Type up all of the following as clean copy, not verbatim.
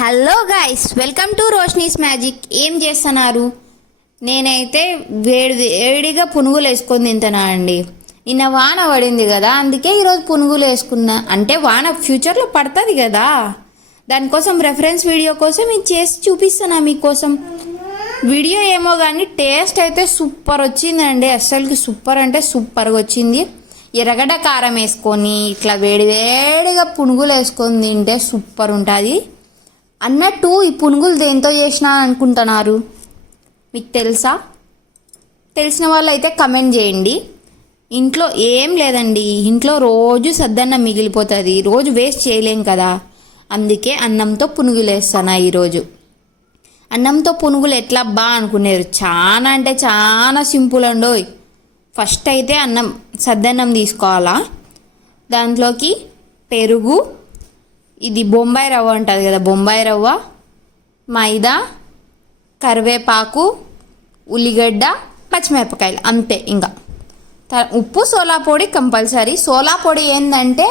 Hello guys, welcome to Roshni's magic. ఏం చేస్తున్నారు? నేనైతే వేడిగా పునుగులు వేసుకొని తింటున్నా అండి. నిన్న వాన పడింది కదా, అందుకే ఈరోజు పునుగులు వేసుకున్నా. అంటే వాన ఫ్యూచర్లో పడుతుంది కదా, దానికోసం రెఫరెన్స్ వీడియో కోసం ఇది చేసి చూపిస్తున్నా మీకోసం. వీడియో ఏమో కానీ టేస్ట్ అయితే సూపర్ వచ్చిందండి. అస్సలకి సూపర్ అంటే సూపర్గా వచ్చింది. ఎర్రగడ్డ కారం వేసుకొని ఇట్లా వేడిగా పునుగులు వేసుకొని తింటే సూపర్ ఉంటుంది. అన్నట్టు ఈ పునుగులు దేంతో చేసినా అనుకుంటున్నారు? మీకు తెలుసా? తెలిసిన వాళ్ళు అయితే కమెంట్ చేయండి. ఇంట్లో ఏం లేదండి, ఇంట్లో రోజు సద్దన్నం మిగిలిపోతుంది, రోజు వేస్ట్ చేయలేం కదా, అందుకే అన్నంతో పునుగులు వేస్తాను ఈరోజు. అన్నంతో పునుగులు ఎట్లా అనుకునేరు? చాలా అంటే చాలా సింపుల్ అండోయ్. ఫస్ట్ అయితే సద్దన్నం తీసుకోవాలా, దాంట్లోకి పెరుగు, ఇది బొంబాయి రవ్వ ఉంటుంది కదా, బొంబాయి రవ్వ, మైదా, కరివేపాకు, ఉల్లిగడ్డ, పచ్చిమిరపకాయలు, అంతే. ఇంకా ఉప్పు, సోలా పొడి కంపల్సరీ. సోలా పొడి ఏంటంటే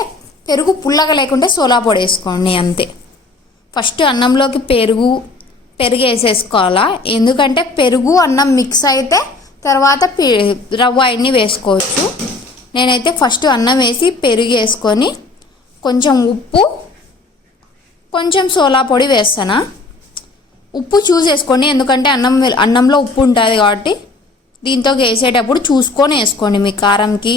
పెరుగు పుల్లగా లేకుంటే సోలా పొడి వేసుకోండి, అంతే. ఫస్ట్ అన్నంలోకి పెరుగు వేసేసుకోవాలా, ఎందుకంటే పెరుగు అన్నం మిక్స్ అయితే తర్వాత రవ్వ అన్నీ వేసుకోవచ్చు. నేనైతే ఫస్ట్ అన్నం వేసి పెరుగు వేసుకొని కొంచెం ఉప్పు, కొంచెం సోలా పొడి వేస్తాను. ఉప్పు చూసేసుకోండి, ఎందుకంటే అన్నంలో ఉప్పు ఉంటుంది కాబట్టి దీంతో వేసేటప్పుడు చూసుకొని వేసుకోండి. మీ కారంకి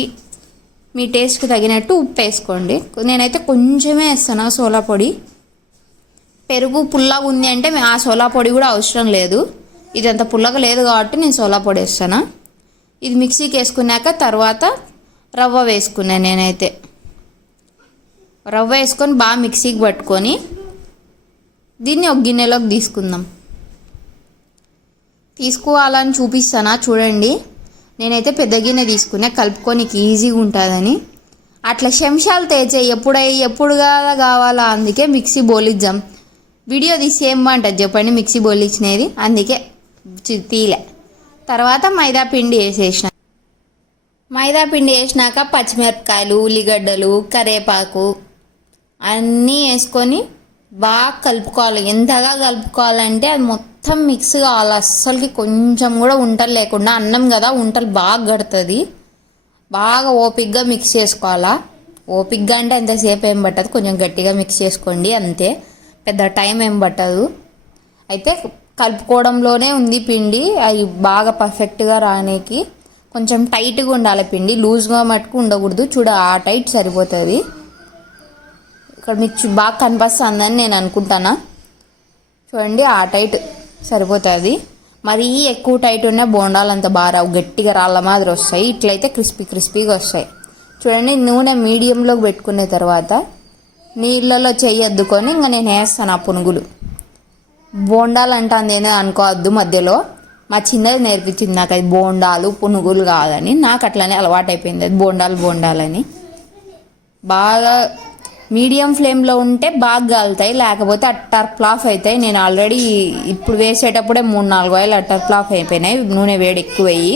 మీ టేస్ట్కి తగినట్టు ఉప్పు వేసుకోండి. నేనైతే కొంచెమే వేస్తాను సోలా పొడి. పెరుగు పుల్లగా ఉంది అంటే ఆ సోలా పొడి కూడా అవసరం లేదు. ఇది అంత పుల్లగా లేదు కాబట్టి నేను సోలా పొడి వేస్తాను. ఇది మిక్సీకి వేసుకున్నాక తర్వాత రవ్వ వేసుకున్నాను. నేనైతే రవ్వ వేసుకొని బాగా మిక్సీకి పట్టుకొని దీన్ని ఒక గిన్నెలోకి తీసుకోవాలని చూపిస్తానా చూడండి. నేనైతే పెద్ద గిన్నె తీసుకున్నా, కలుపుకోనికి ఈజీగా ఉంటుందని. అట్లా శంషాలు తేచే ఎప్పుడు కావాలా, అందుకే మిక్సీ బోలిద్దాం. వీడియో తీసి ఏమంటుంది చెప్పండి, మిక్సీ బోలిచ్చినది, అందుకే తీలే. తర్వాత మైదా పిండి వేసినాక పచ్చిమిరపకాయలు, ఉల్లిగడ్డలు, కరివేపాకు అన్నీ వేసుకొని బాగా కలుపుకోవాలి. ఎంతగా కలుపుకోవాలంటే అది మొత్తం మిక్స్ కావాలి. అస్సలకి కొంచెం కూడా ఉంటలు లేకుండా, అన్నం కదా ఉంటలు బాగా కడుతుంది. బాగా ఓపిక్గా మిక్స్ చేసుకోవాలా. ఓపిక్గా అంటే ఎంతసేపు ఏం పట్టదు, కొంచెం గట్టిగా మిక్స్ చేసుకోండి, అంతే. పెద్ద టైం ఏం పట్టదు. అయితే కలుపుకోవడంలోనే ఉంది పిండి. అది బాగా పర్ఫెక్ట్గా రానికి కొంచెం టైట్గా ఉండాలి పిండి, లూజ్గా మట్టుకు ఉండకూడదు. ఆ టైట్ సరిపోతుంది. ఇక్కడ మీకు బాగా కనిపిస్తుందని నేను అనుకుంటాను. చూడండి, ఆ టైట్ సరిపోతుంది. మరీ ఎక్కువ టైట్ ఉన్న బోండాలు అంత బాగా రావు, గట్టిగా రాళ్ళ మాదిరి వస్తాయి. ఇట్లయితే క్రిస్పీగా వస్తాయి. చూడండి, నూనె మీడియంలోకి పెట్టుకున్న తర్వాత నీళ్ళలో చెయ్యి అద్దుకొని ఇంకా నేను వేస్తాను ఆ పునుగులు. బోండాలు అంటుంది అనుకోవద్దు మధ్యలో. మా చిన్నది నేర్పించింది నాకు, అది బోండాలు పునుగులు కాదని. నాకు అట్లనే అలవాటు అయిపోయింది అది బోండాలని. బాగా మీడియం ఫ్లేమ్లో ఉంటే బాగా కాలుతాయి, లేకపోతే అట్టర్ ఫ్లాఫ్ అవుతాయి. నేను ఆల్రెడీ ఇప్పుడు వేసేటప్పుడే 3-4 ఆయిల్ అట్టర్ ఫ్లాఫ్ అయిపోయినాయి, నూనె వేడి ఎక్కువయ్యి.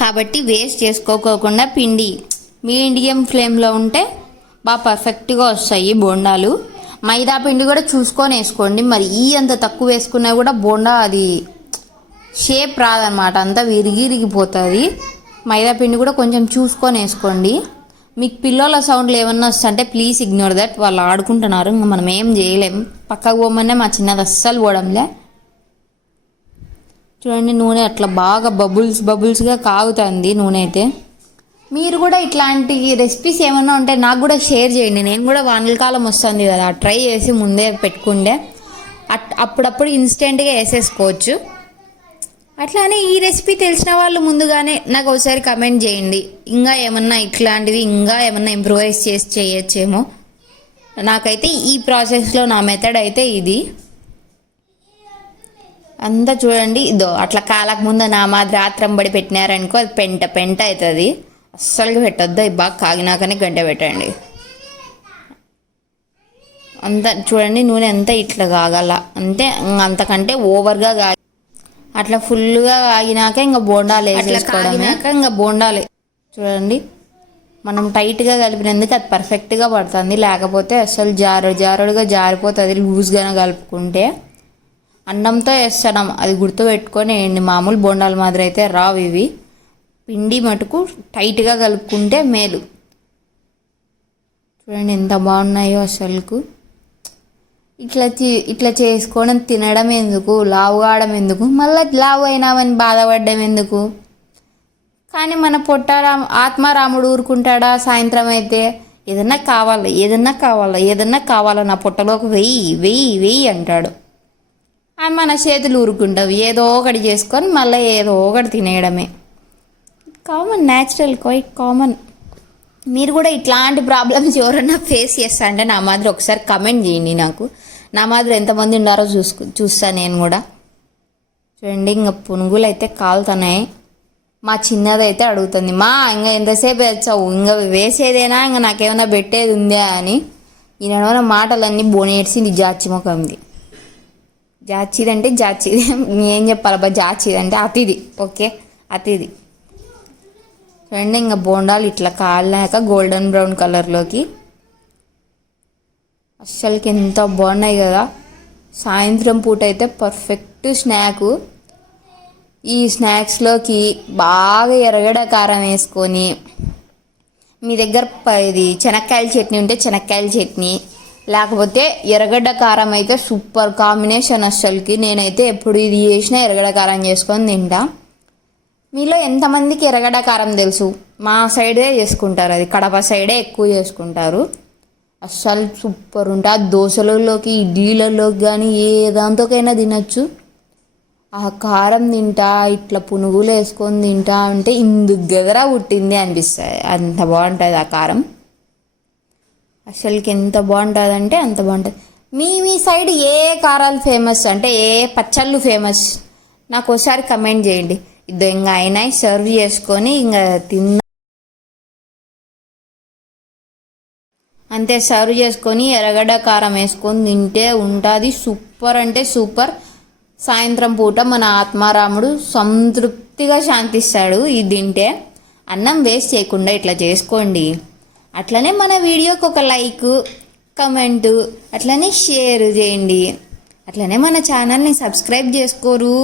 కాబట్టి వేస్ట్ చేసుకోకుండా పిండి మీడియం ఫ్లేమ్లో ఉంటే బాగా పర్ఫెక్ట్గా వస్తాయి బోండాలు. మైదా పిండి కూడా చూసుకొని వేసుకోండి. మరి అంత తక్కువ వేసుకున్నా కూడా బోండా అది షేప్ రాదనమాట, అంతా విరిగిపోతుంది. మైదా పిండి కూడా కొంచెం చూసుకొని వేసుకోండి. మీకు పిల్లల సౌండ్లు ఏమన్నా వస్తుంటే ప్లీజ్ ఇగ్నోర్ దట్, వాళ్ళు ఆడుకుంటున్నారు, ఇంకా మనం ఏం చేయలేం. పక్కకు పోమనే మా చిన్నది అస్సలు పోవడంలే. చూడండి, నూనె అట్లా బాగా బబుల్స్గా కాగుతుంది నూనె అయితే. మీరు కూడా ఇట్లాంటి రెసిపీస్ ఏమన్నా ఉంటే నాకు కూడా షేర్ చేయండి. నేను కూడా వానకాలం వస్తుంది కదా, ట్రై చేసి ముందే పెట్టుకుంటే అప్పుడప్పుడు ఇన్స్టెంట్గా వేసేసుకోవచ్చు. అట్లానే ఈ రెసిపీ తెలిసిన వాళ్ళు ముందుగానే నాకు ఒకసారి కమెంట్ చేయండి. ఇంకా ఏమన్నా ఇట్లాంటివి ఇంకా ఏమన్నా ఇంప్రూవైజ్ చేసి చేయొచ్చేమో. నాకైతే ఈ ప్రాసెస్లో నా మెథడ్ అయితే ఇది. అంతా చూడండి, ఇదో అట్లా కాలకు ముందు నా మాదిరి ఆత్రం పడి పెట్టినారనుకో అది పెంట అవుతుంది. అస్సలుగా పెట్టొద్దు, బాగా కాగినాకనే గంట పెట్టండి. అంతా చూడండి, నూనె అంతా ఇట్లా కాగల, అంతే. అంతకంటే ఓవర్గా అట్లా ఫుల్గా ఆగినాక ఇంకా బోండాలు వేసేసుకోవడమే. ఇంకా బోండాలు చూడండి, మనం టైట్గా కలిపినందుకు అది పర్ఫెక్ట్గా పడుతుంది, లేకపోతే అసలు జారుడుగా జారిపోతుంది లూజ్గానే కలుపుకుంటే. అన్నంతో వేస్తున్నాం అది గుర్తుపెట్టుకొని వేయండి, మామూలు బోండాల మాదిరి అయితే రావు ఇవి. పిండి మటుకు టైట్గా కలుపుకుంటే మేలు. చూడండి ఎంత బాగున్నాయో అసలుకు. ఇట్లా చేసుకోవడం తినడం ఎందుకు, లావు కావడం ఎందుకు, మళ్ళీ లావు అయినామని బాధపడడం ఎందుకు. కానీ మన ఆత్మారాముడు ఊరుకుంటాడా? సాయంత్రం అయితే ఏదన్నా కావాలా నా పొట్టలోకి వెయ్యి అంటాడు. మన చేతులు ఊరుకుంటావు, ఏదో ఒకటి చేసుకొని మళ్ళీ ఏదో ఒకటి తినేయడమే. Common, natural, quite common. మీరు కూడా ఇట్లాంటి ప్రాబ్లమ్స్ ఎవరన్నా ఫేస్ చేస్తా అంటే నా మాదిరి ఒకసారి కమెంట్ చేయండి నాకు. నా మాదిరి ఎంతమంది ఉన్నారో చూస్తాను నేను కూడా. చూడండి ఇంకా పునుగులు అయితే కాలుతున్నాయి. మా చిన్నదైతే అడుగుతుంది, మా ఇంకా ఎంతసేపు వేస్తావు, ఇంకా వేసేదేనా, ఇంకా నాకేమైనా పెట్టేది ఉందా అని. ఈయన మాటలన్నీ బోనేడ్చింది జాచి ముఖంది. జాచిదంటే జాచిది, ఏం చెప్పాలబ్బా, జాచిది అంటే అతిథి. ఓకే, అతిథి. చూడండి ఇంకా బోండాలు ఇట్లా కాలినాక గోల్డెన్ బ్రౌన్ కలర్లోకి అస్సలకి ఎంత బాగున్నాయి కదా. సాయంత్రం పూట అయితే పర్ఫెక్ట్ స్నాకు. ఈ స్నాక్స్లోకి బాగా ఎర్రగడ్డ కారం వేసుకొని, మీ దగ్గర ఇది శనక్కాయల చట్నీ ఉంటే శనక్కాయల చట్నీ, లేకపోతే ఎర్రగడ్డ కారం అయితే సూపర్ కాంబినేషన్ అస్సలకి. నేనైతే ఎప్పుడు ఇది చేసినా ఎర్రగడ్డ కారం చేసుకొని తింటా. మీలో ఎంతమందికి ఎర్రగడ్డ కారం తెలుసు? మా సైడే చేసుకుంటారు, అది కడప సైడే ఎక్కువ చేసుకుంటారు. అస్సలు సూపర్ ఉంటుంది. దోశలలోకి, ఇడ్లీలలోకి కానీ ఏ దాంతోకైనా తినచ్చు. ఆ కారం తింటా, ఇట్లా పునుగులు వేసుకొని తింటా అంటే ఇందుకు గదరా పుట్టింది అనిపిస్తుంది. అంత బాగుంటుంది ఆ కారం. అసలుకి ఎంత బాగుంటుంది అంటే అంత బాగుంటుంది. మీ సైడ్ ఏ కారాలు ఫేమస్, అంటే ఏ పచ్చళ్ళు ఫేమస్ నాకు ఒకసారి కమెంట్ చేయండి. ఇంకా అయినాయి సర్వ్ చేసుకొని ఇంకా అంతే. సర్వ్ చేసుకొని ఎర్రగడ్డ కారం వేసుకొని తింటే ఉంటుంది సూపర్ అంటే సూపర్. సాయంత్రం పూట మన ఆత్మారాముడు సంతృప్తిగా శాంతిస్తాడు ఇది తింటే. అన్నం వేస్ట్ చేయకుండా ఇట్లా చేసుకోండి. అట్లనే మన వీడియోకి ఒక లైక్, కమెంటు, అట్లనే షేర్ చేయండి. అట్లనే మన ఛానల్ని సబ్స్క్రైబ్ చేసుకోరు.